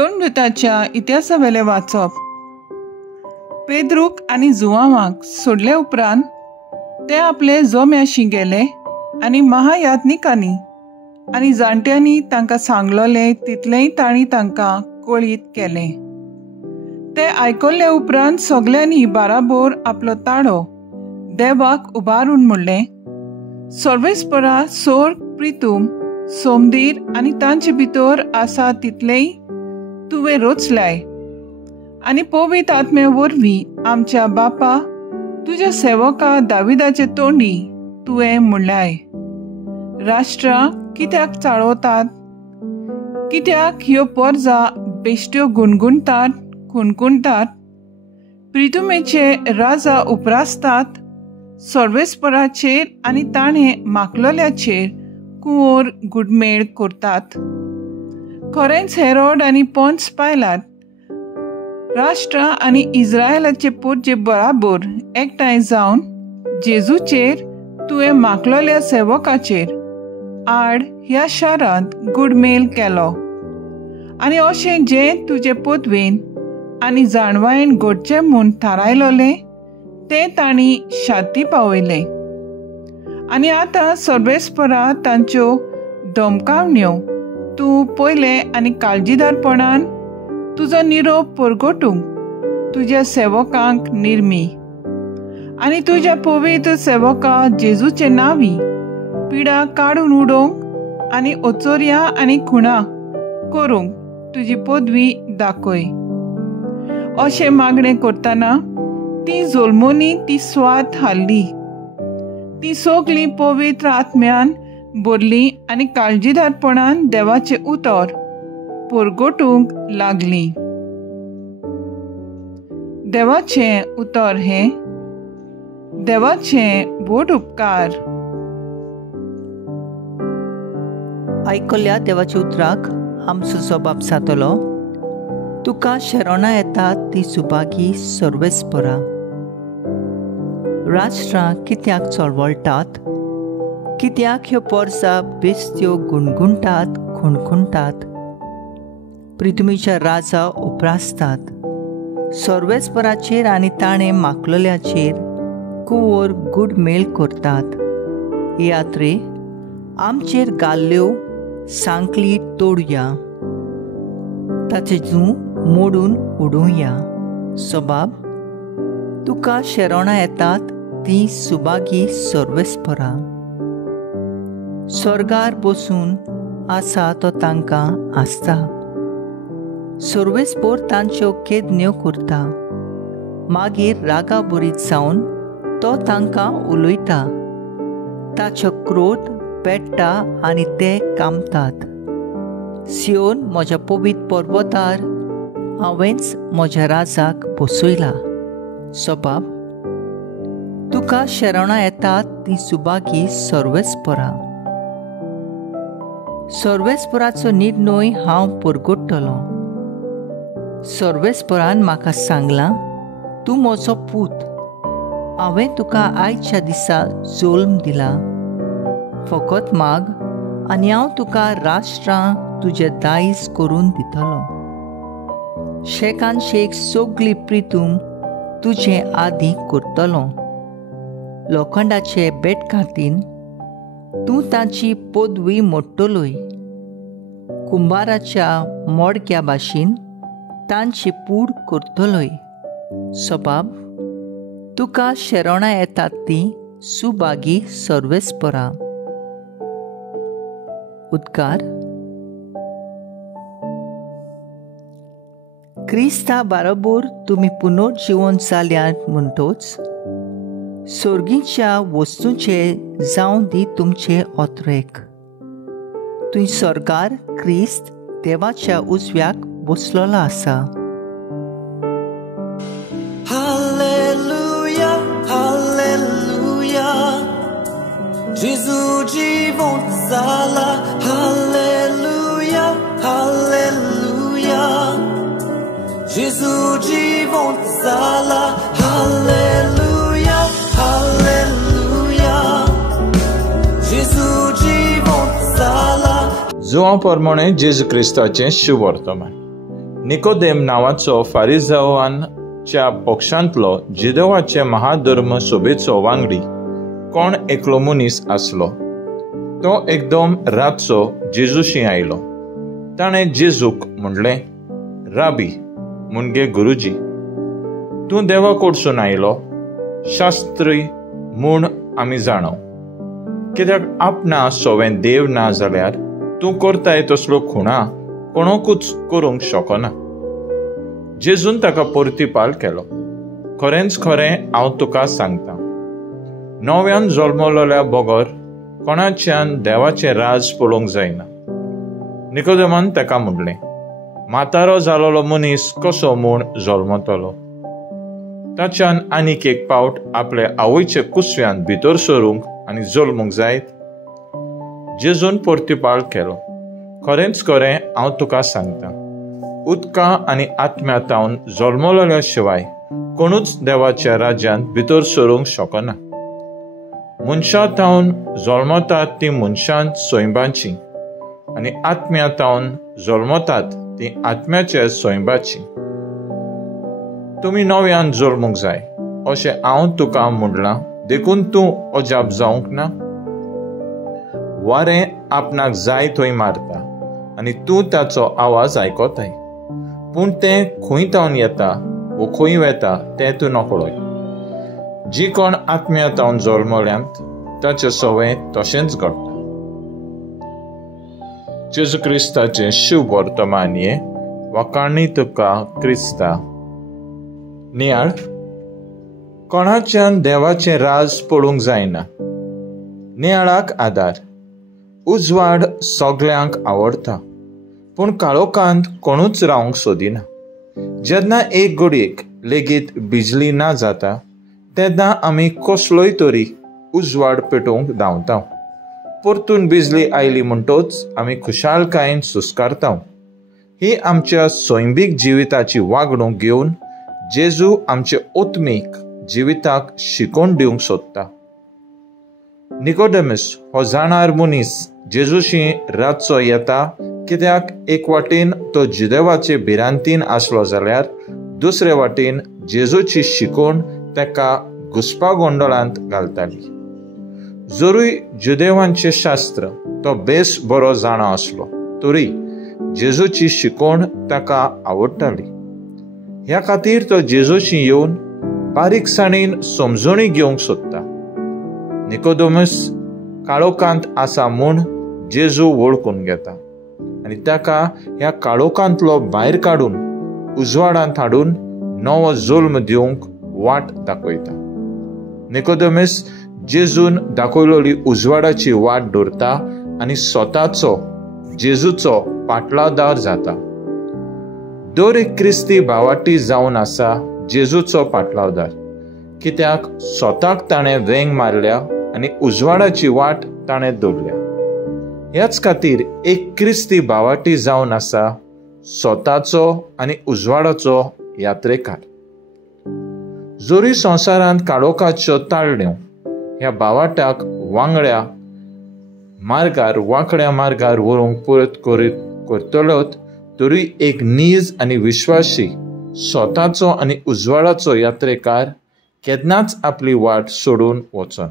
दोन दुताच्या इतिहासावेले वाचप. पेद्रूक आनी जुआंवाक सोडले उपरांत ते आपले जोम्याशी गेले आनी महायात्निकांनी आनी जाणट्यांनी तांकां सांगलोले तितलेंय तांणी तांकां कळीत केलें. ते आयकल्ले उपरांत सगल्यांनी बाराबोर आपलो ताळो देवाक उबारून म्हणलें, सर्वेस्परा सोर प्रितूम सोमदीर आनी तांचे भितर आसा तितलेय तुवें रचलाय आनी पवित्र आत्मे वरवीं आमच्या बापा तुज्या सेवका दाविदाचे तोंडी तुवें म्हणलाय. राष्ट्रां कित्याक चाळवतात, कित्याक ह्यो परजा बेश्ट्यो गुणगुणटात खुणकुणटात. प्रितुमेचे राजा उपरासतात सर्वेस्पराचेर आनी ताणें मागलोल्याचेर कुंवर गुडमेळ करतात. खरेंच हेरोड आनी पोंच पायलात राष्ट्रां आनी इस्रायलाचे पोरचे बराबर एकठांय जावन जेजूचेर तुवें मागलोल्या सेवकाचेर आड ह्या शारांत गुडमेल केलो. आनी अशें जें तुजे पोतवेन आनी जाणवायेन घडचें म्हूण थारायलोलें तें तांणी शाती पावयलें. आनी आतां सर्वेस्परा तांच्यो धमकावण्यो तूं पयलें आनी काळजीदारपणान तुजो निरोप परगटूंक तुज्या सेवकांक निर्मी आनी तुज्या पवित्र सेवका जेजूचे नांवी पिडा काडून उडोवंक आनी ओचोऱ्या आनी खुणां करूंक तुजी पदवी दाखय. अशें मागणें करतना ती जोल्मोनी ती स्वात हाडली. ती सगळीं पवित्र आत्म्यान भरली आनी काळजीदारपणान देवाचे उतर परगटूंक लागली. देवाचें उतर हें देवाचें व्हड उपकार. आयकल्ल्या देवाच्या उतराक आमचो जबाब जातलो, तुका शरणा येतात ती सुभागी सर्वेस्परा. राष्ट्रां कित्याक चळवळटात, कित्याक ह्यो परजा बेस्त्यो गुणगुणटात खुणखुणटात. प्रिथ्वीच्या राजा उपरासतात सर्वेस्पराचेर आनी ताणें मागलोल्याचेर कुंवर गुडमेळ करतात. यात्रे आमचेर घाल्ल्यो सांकली तोडुया, ताचे जूं मोडून उडोवया. सबाब तुका शरणा येतात ती सुभागी सर्वेस्परा. स्वर्गार बसून आसा तो तांकां आसता. सर्वेस्पर तांच्यो केदन्यो करता. मागीर रागा बरीत जावन तो तांकां उलयता. ताचो क्रोध पेट्टा आनी ते कामतात. सियोन म्हज्या पवित्र पर्वतार हांवेंच म्हज्या राजाक बसयला. सबाब तुका शरणा येतात ती सुभागी सर्वेस्परा. सर्वेस्पराचो निर्णय हांव परगटतलों. सर्वेस्परान म्हाका सांगलां, तूं म्हजो पूत. हांवें तुका आयच्या दिसा जल्म दिला. फकत माग आनी हांव तुका राष्ट्रां तुजे दायज करून दितलो. शेकान शेक सगळी प्रितूम तुजे आदी करतलो. लोखंडाचे बेटकातीन तूं ताची पदवी मोडटलोय. कुंभाराच्या मोडक्या भाशेन तांची पूड करतलोय. सबाब तुका शरणा येतात ती सुभागी सर्वेस्परा. उद्गार. क्रिस्ता बाराबोर तुमी पुनर्जीवन जाल्यात म्हणटोच सर्गीच्या वस्तूंचे जावं दी तुमचे ओत्रेक. तुय स्वर्गार क्रिस्त देवाच्या उजव्याक बसलोलो आसा. हालेलुया हालेलुया जेजू जिवंत जाला. हालेलुया हालेलुया जेजू जिवंत जाला. हालेलुया हालेलुया जेजू जिवंत जाला. जुआं प्रमाणे जेजू क्रिस्ताचें शुभ वर्तमान. निकोदेम नांवाचो फारिझावांच्या पक्षांतलो जिदेवाचे महाधर्म सभेचो वांगडी कोण एकलो मनीस आसलो. तो एकदम रातचो जेजूशी आयलो. ताणें जेजूक म्हणलें, राबी म्हणजे गुरुजी, तूं देवा कडसून आयलो, शास्त्री म्हूण आमी जाणव. कित्याक आपणा सोवें देव ना जाल्यार तूं करताय तसलो खुणा कोणूच करूंक शकना. जेजून ताका परतीपाल केलो, खरेंच खरें हांव तुका सांगता, नव्यान जल्मलोल्या बगर कोणाच्यान देवाचें राज पळोवंक जायना. निकोदेमान ताका म्हणलें, म्हातारो जालोलो मनीस कसो म्हूण जल्मतलो? ताच्यान आनीक एक पावट आपल्या आवयचे कुसव्यान भितर सरूंक आनी जल्मूंक जायत? जेजून परतीपाल केलो, खरेंच खरें हांव तुका सांगता, उदका आनी आत्म्यांतावन जल्मलोल्या शिवाय कोणूच देवाच्या राज्यांत भितर सरूंक शकना. मनशांतावन जल्मतात ती मनशांत सोयंबाची आनी आत्म्यांतावन जल्मतात ती आत्म्याच्या सोयंबाची. तुमी नव्यान जल्मूंक जाय अशें हांव तुका म्हणलां, देखून तूं अजाप जावंक ना. वारें आपणाक जाय थंय मारता आनी तूं ताचो आवाज आयकताय, पूण तें खंय तावन येता वो खंय वता तें तूं नकळय. जी कोण आत्म्यांतावन जल्मल्यांत ताचें सवें तशेंच घडटा. जेजू क्रिस्ताचें शुभ वर्तमानये वाकाणी तुका क्रिस्ता. नियाळ, कोणाच्यान देवाचें राज पळोवंक जायना. नियाळाक आदार. उजवाड सगळ्यांक आवडटा, पूण काळोखांत कोणूच रावंक सोदिना. जेन्ना एक घडयेक लेगीत बिजली ना जाता तेन्ना आमी कसलोय तरी उजवाड पेटोवंक धांवता. परतून बिजली आयली म्हणटोच आमी खुशालकायेन सुस्कारता. ही आमच्या सोयंबीक जिविताची वागणूक घेवन जेजू आमचे ओत्मीक जिविताक शिकोवन दिवंक सोदता. निकोदेमस हो जाणार मनीस जेजूशी रातचो येता, कित्याक एक वाटेन तो जुदेवाचे भिरांतीन आसलो जाल्यार दुसरे वाटेन जेजूची शिकोवण ताका घुसपा गोंडोळांत घालताली. जरूय जुदेवांचे शास्त्र तो बेस बरो जाणो आसलो तरी जेजूची शिकोवण ताका आवडटाली. ह्या खातीर तो जेजूशी येवन बारीकसाणेन समजणी घेवंक सोदता. निकोदेमस काळोखांत आसा म्हूण जेजू वळखून घेता आनी ताका ह्या काळोखांतलो भायर काडून उजवाडांत हाडून नवो जल्म दिवंक वाट दाखयता. निकोदेमस जेजून दाखयलोली उजवाडाची वाट धरता आनी स्वताचो जेजूचो पाटलादार जाता. दर एक क्रिस्ती भावाटी जावन आसा जेजूचो पाटलावदार, कित्याक स्वताक ताणें वेंग मारल्या आनी उजवाडाची वाट ताणें दवरल्या. ह्याच खातीर एक क्रिस्ती भावाटी जावन आसा स्वताचो आनी उजवाडाचो यात्रेकार. जरी संवसारांत काळोखाच्यो ताळण्यो ह्या भावाटाक वांगड्या मार्गार व्हरूंक परत करतल्योत, तरी एक नीज आनी विश्वासी स्वताचो आनी उजवाडाचो यात्रेकार केन्नाच आपली वाट सोडून वचना.